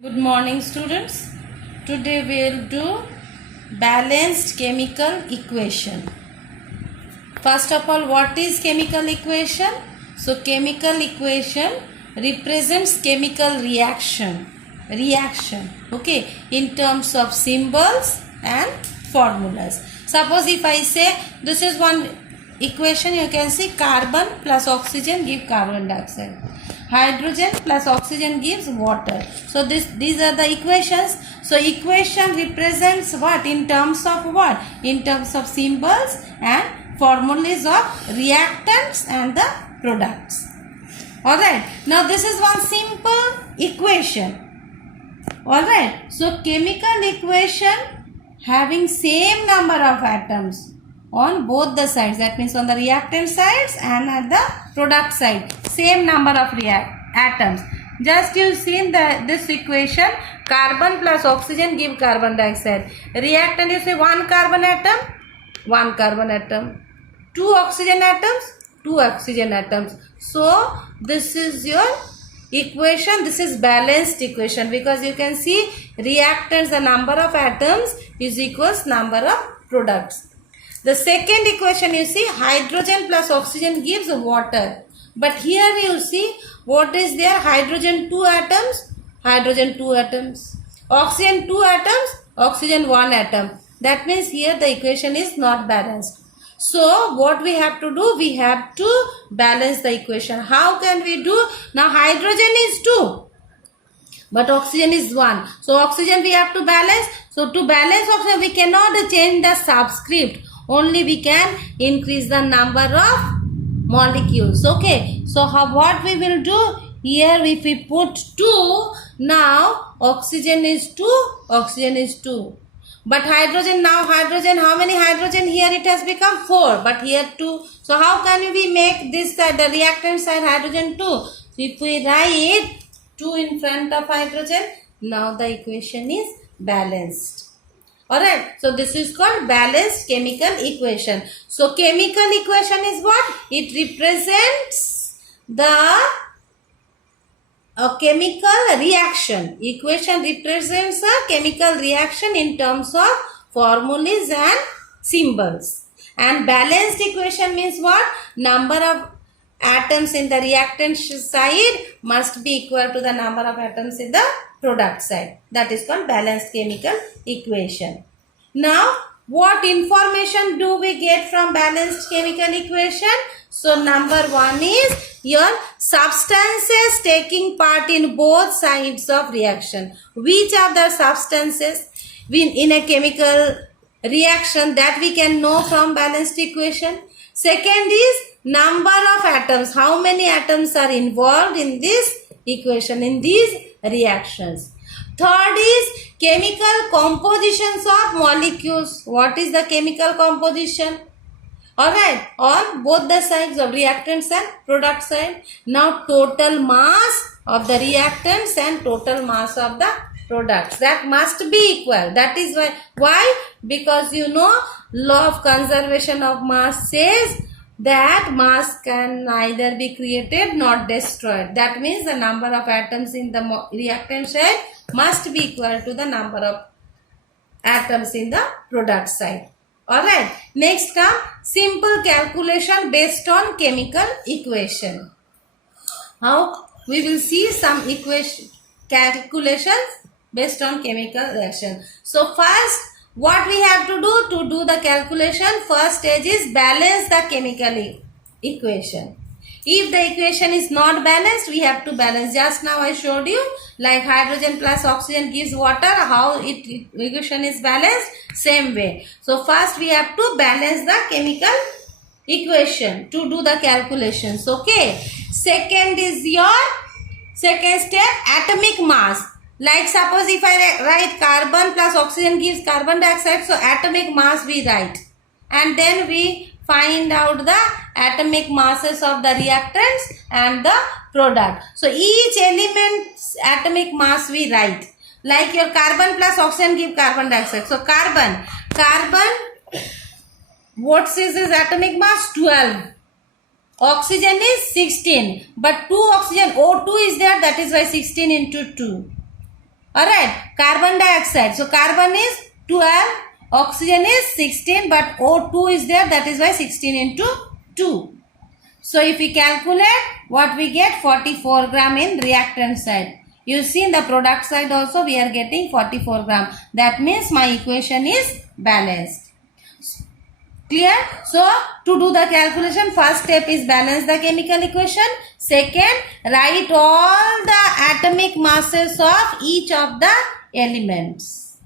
Good morning students. Today we will do balanced chemical equation. First of all, what is chemical equation? So chemical equation represents chemical reaction, okay, in terms of symbols and formulas. Suppose if I say this is one equation, you can see carbon plus oxygen give carbon dioxide. Hydrogen plus oxygen gives water. So these are the equations. So equation represents what? In terms of what? In terms of symbols and formulas of reactants and the products. Alright. Now this is one simple equation. Alright. So chemical equation having same number of atoms on both the sides, that means on the reactant sides and at the product side, same number of atoms. Just you see this equation, carbon plus oxygen give carbon dioxide. Reactant, you say one carbon atom, two oxygen atoms. So this is your equation. This is balanced equation because you can see reactants, the number of atoms is equals number of products. The second equation, you see hydrogen plus oxygen gives water. But here you see what is there? Hydrogen 2 atoms, oxygen 2 atoms, oxygen 1 atom. That means here the equation is not balanced. So what we have to do? We have to balance the equation. How can we do? Now hydrogen is 2. But oxygen is 1. So oxygen we have to balance. So to balance oxygen we cannot change the subscript. Only we can increase the number of molecules. Okay. So what we will do? Here if we put 2, now oxygen is 2. But hydrogen, now hydrogen, how many hydrogen? Here it has become 4. But here 2. So how can we make this side, the reactant side hydrogen 2? So if we write 2 in front of hydrogen, now the equation is balanced. Alright, so this is called balanced chemical equation. So chemical equation is what? It represents the chemical reaction. Equation represents a chemical reaction in terms of formulas and symbols. And balanced equation means what? Number of atoms in the reactant side must be equal to the number of atoms in the product side. That is called balanced chemical equation. Now, what information do we get from balanced chemical equation? So, number 1 is your substances taking part in both sides of reaction. Which are the substances in a chemical reaction that we can know from balanced equation? Second is number of atoms. How many atoms are involved in this equation, in these reactions? Third is chemical compositions of molecules. What is the chemical composition? Alright, on both the sides of reactants and product side. Now total mass of the reactants and total mass of the products. That must be equal. That is why. Why? Because you know law of conservation of mass says that mass can neither be created nor destroyed. That means the number of atoms in the reactant side must be equal to the number of atoms in the product side. Alright. Next come simple calculation based on chemical equation. How? We will see some calculations based on chemical reaction. So first, what we have to do the calculation, first stage is balance the chemical equation. If the equation is not balanced, we have to balance. Just now I showed you like hydrogen plus oxygen gives water, how equation is balanced, same way. So first we have to balance the chemical equation to do the calculations. Okay. Second is your second step, atomic mass. Like suppose if I write carbon plus oxygen gives carbon dioxide, so atomic mass we write. And then we find out the atomic masses of the reactants and the product. So each element's atomic mass we write. Like your carbon plus oxygen give carbon dioxide. So carbon, what is his atomic mass? 12. Oxygen is 16. But 2 oxygen, O2 is there, that is why 16 into 2. Alright, carbon dioxide. So carbon is 12, oxygen is 16, but O2 is there, that is why 16 into 2. So if we calculate, what we get? 44 gram in reactant side. You see in the product side also we are getting 44 gram. That means my equation is balanced. Clear? So to do the calculation, first step is balance the chemical equation. Second, write all the atomic masses of each of the elements.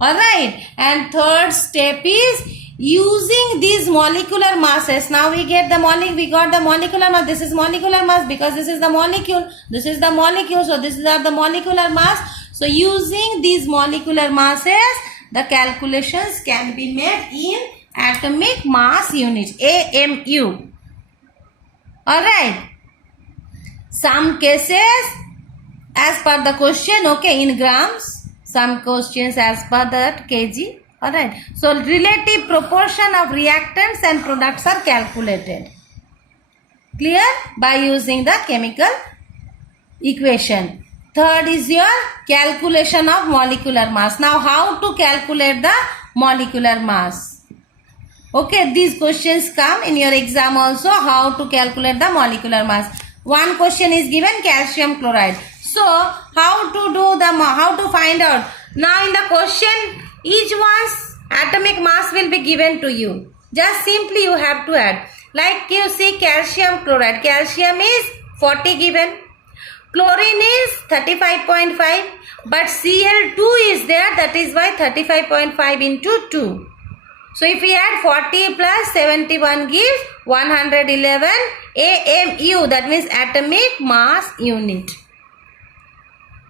Alright. And third step is using these molecular masses. Now we got the molecular mass. This is molecular mass because this is the molecule. This is the molecule. So this is the molecular mass. So using these molecular masses, the calculations can be made in atomic mass unit, AMU. Alright. Some cases as per the question, okay, in grams. Some questions as per that kg. Alright. So relative proportion of reactants and products are calculated. Clear? By using the chemical equation. Third is your calculation of molecular mass. Now how to calculate the molecular mass? Okay, these questions come in your exam also, how to calculate the molecular mass. One question is given calcium chloride. So, how to find out? Now in the question, each one's atomic mass will be given to you. Just simply you have to add. Like you see calcium chloride. Calcium is 40 given. Chlorine is 35.5. But Cl2 is there, that is why 35.5 into 2. So if we add 40 plus 71 gives 111 AMU, that means atomic mass unit.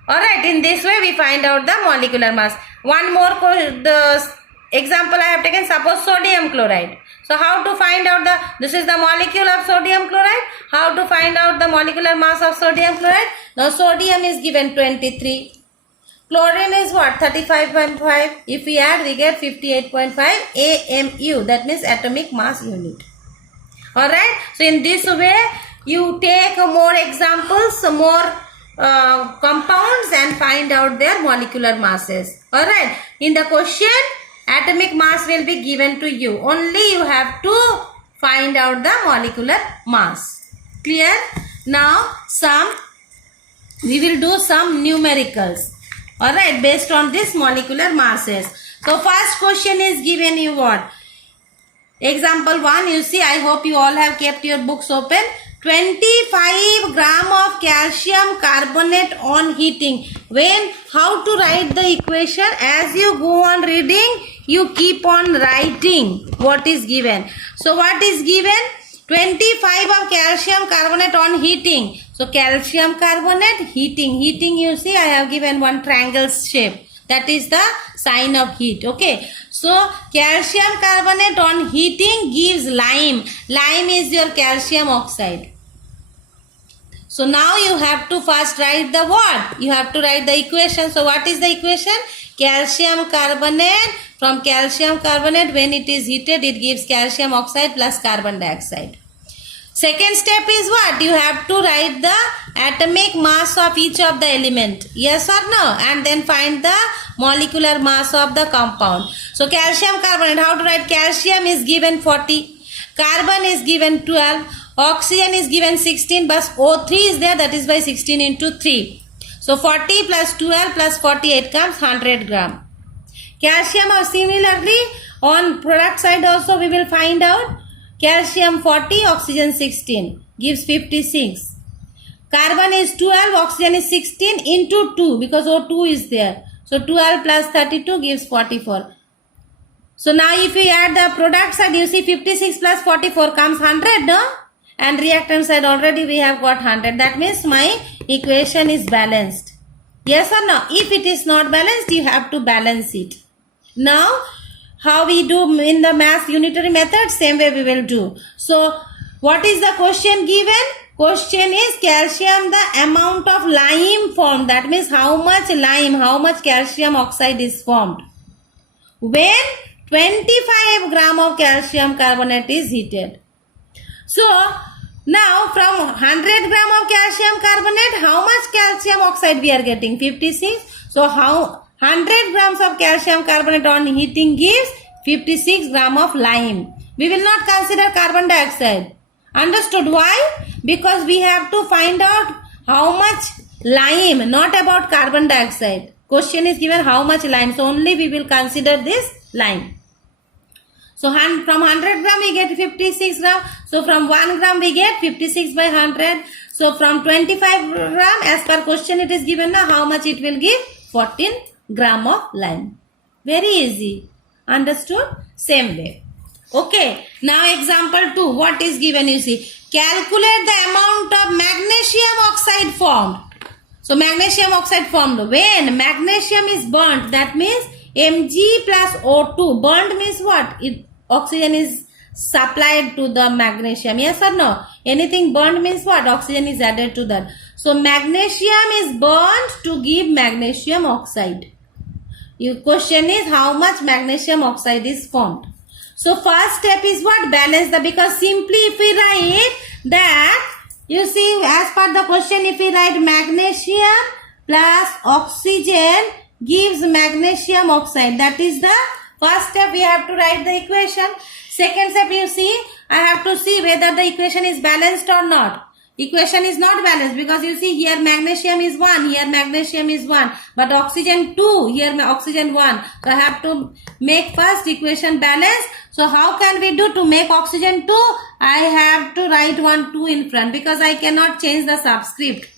Alright, in this way we find out the molecular mass. One more the example I have taken, suppose sodium chloride. So how to find out this is the molecule of sodium chloride. How to find out the molecular mass of sodium chloride? Now sodium is given 23. Chlorine is what? 35.5. If we add, we get 58.5 AMU. That means atomic mass unit. Alright. So in this way, you take more examples, more compounds and find out their molecular masses. Alright. In the question, atomic mass will be given to you. Only you have to find out the molecular mass. Clear? Now, we will do some numericals. Alright, based on this molecular masses. So first question is given you what? Example 1, you see, I hope you all have kept your books open. 25 gram of calcium carbonate on heating. How to write the equation? As you go on reading, you keep on writing what is given. So what is given? 25 of calcium carbonate on heating. So calcium carbonate heating. Heating, you see, I have given one triangle shape. That is the sign of heat. Okay. So calcium carbonate on heating gives lime. Lime is your calcium oxide. So now you have to first write the what? You have to write the equation. So what is the equation? Calcium carbonate. From calcium carbonate, when it is heated, it gives calcium oxide plus carbon dioxide. Second step is what? You have to write the atomic mass of each of the element. Yes or no? And then find the molecular mass of the compound. So calcium carbonate, how to write? Calcium is given 40. Carbon is given 12. Oxygen is given 16. But O3 is there. That is by 16 into 3. So 40 plus 12 plus 48 comes 100 gram. Calcium or similarly on product side also we will find out. Calcium 40, oxygen 16 gives 56. Carbon is 12, oxygen is 16 into 2 because O2 is there. So 12 plus 32 gives 44. So now if we add the product side, you see 56 plus 44 comes 100, no? And reactant side already we have got 100. That means my equation is balanced. Yes or no? If it is not balanced, you have to balance it. Now, how we do in the mass unitary method, same way we will do. So, what is the question given? Question is calcium, the amount of lime formed. That means how much lime, how much calcium oxide is formed. When 25 gram of calcium carbonate is heated. So, now from 100 gram of calcium carbonate, how much calcium oxide we are getting? 56. So how 100 grams of calcium carbonate on heating gives 56 gram of lime. We will not consider carbon dioxide. Understood why? Because we have to find out how much lime, not about carbon dioxide. Question is given how much lime. So only we will consider this lime. So from 100 gram we get 56 gram. So from 1 gram we get 56 by 100. So from 25 gram as per question it is given now how much it will give? 14 gram of lime. Very easy. Understood? Same way. Okay. Now example 2. What is given? You see. Calculate the amount of magnesium oxide formed. So magnesium oxide formed. When magnesium is burnt, that means Mg plus O2. Burnt means what? Oxygen is supplied to the magnesium. Yes or no? Anything burnt means what? Oxygen is added to that. So magnesium is burnt to give magnesium oxide. Your question is how much magnesium oxide is formed. So first step is what? Balance the, because simply if we write that, you see as per the question, if we write magnesium plus oxygen gives magnesium oxide. That is the first step. We have to write the equation. Second step, you see, I have to see whether the equation is balanced or not. Equation is not balanced because you see here magnesium is 1, here magnesium is 1, but oxygen 2, here oxygen 1. So I have to make first equation balanced. So how can we do to make oxygen 2? I have to write 1 2 in front because I cannot change the subscript.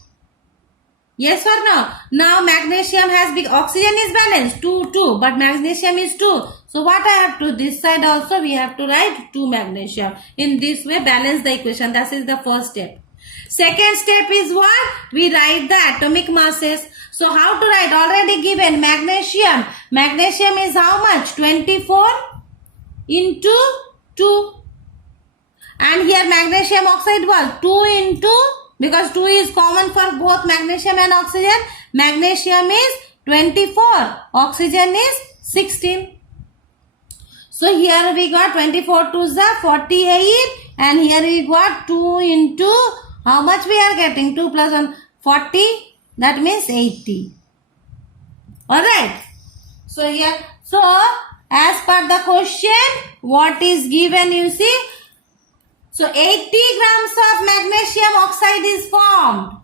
Yes or no? Now magnesium has big, oxygen is balanced 2 2, but magnesium is 2. So what I have to, this side also we have to write 2 magnesium. In this way balance the equation. That is the first step. Second step is what? We write the atomic masses. So how to write? Already given magnesium. Magnesium is how much? 24 into 2. And here magnesium oxide was 2 into, because 2 is common for both magnesium and oxygen. Magnesium is 24. Oxygen is 16. So here we got 24 to the 48. And here we got 2 into, how much we are getting? 2 plus 1, 40. That means 80. Alright. So here, so as per the question, what is given, you see. So 80 grams of magnesium oxide is formed.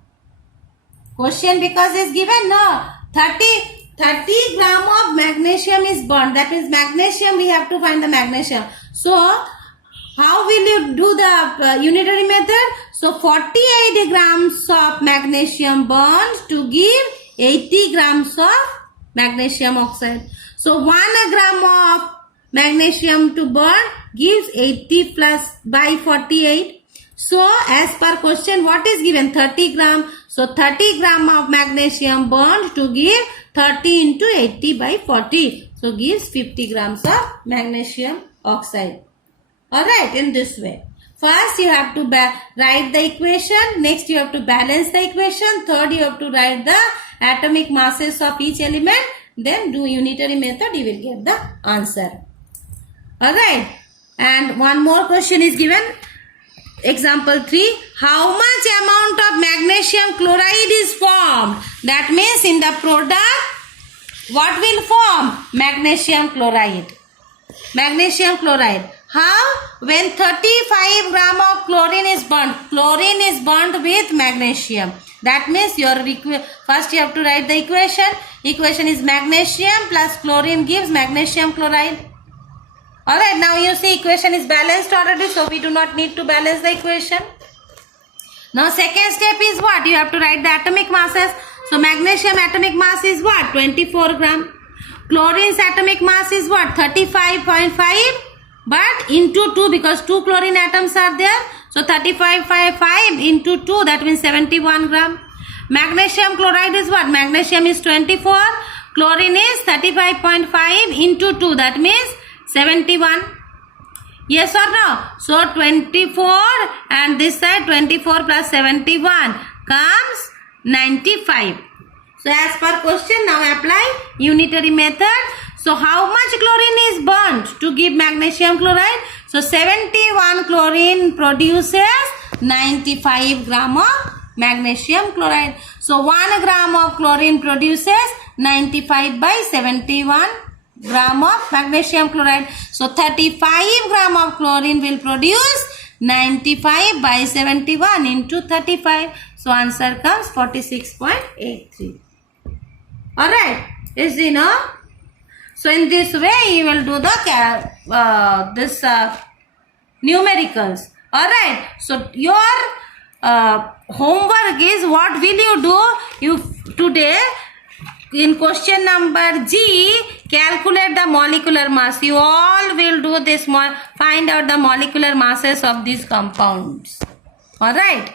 Question because is given, no. 30 gram of magnesium is burnt. That means magnesium, we have to find the magnesium. So how will you do the unitary method? So 48 grams of magnesium burnt to give 80 grams of magnesium oxide. So 1 gram of magnesium to burn gives 80 plus by 48. So as per question, what is given? 30 gram. So 30 gram of magnesium burnt to give 30 into 80 by 40. So gives 50 grams of magnesium oxide. Alright, in this way. First you have to write the equation. Next you have to balance the equation. Third you have to write the atomic masses of each element. Then do unitary method, you will get the answer. Alright. And one more question is given. Example 3. How much amount of magnesium chloride is formed? That means in the product, what will form? Magnesium chloride. Magnesium chloride. How? When 35 gram of chlorine is burnt. Chlorine is burnt with magnesium. That means your first you have to write the equation. Equation is magnesium plus chlorine gives magnesium chloride. Alright, now you see equation is balanced already, so we do not need to balance the equation. Now second step is what? You have to write the atomic masses. So magnesium atomic mass is what? 24 gram. Chlorine's atomic mass is what? 35.5. But into 2, because 2 chlorine atoms are there. So 35.5 into 2, that means 71 gram. Magnesium chloride is what? Magnesium is 24. Chlorine is 35.5 into 2, that means 71. Yes or no? So 24 and this side 24 plus 71 comes 95. So as per question, now apply unitary method. So how much chlorine is burnt to give magnesium chloride? So 71 chlorine produces 95 gram of magnesium chloride. So 1 gram of chlorine produces 95 by 71 gram of magnesium chloride. So 35 gram of chlorine will produce 95 by 71 into 35. So answer comes 46.83. Alright, easy, no? So in this way you will do the numericals. Alright, so your homework is, what will you do? You today in question number G, calculate the molecular mass. You all will do this, find out the molecular masses of these compounds. Alright,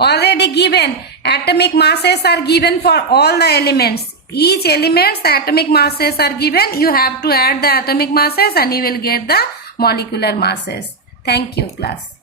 already given, atomic masses are given for all the elements. Each elements, the atomic masses are given. You have to add the atomic masses and you will get the molecular masses. Thank you, class.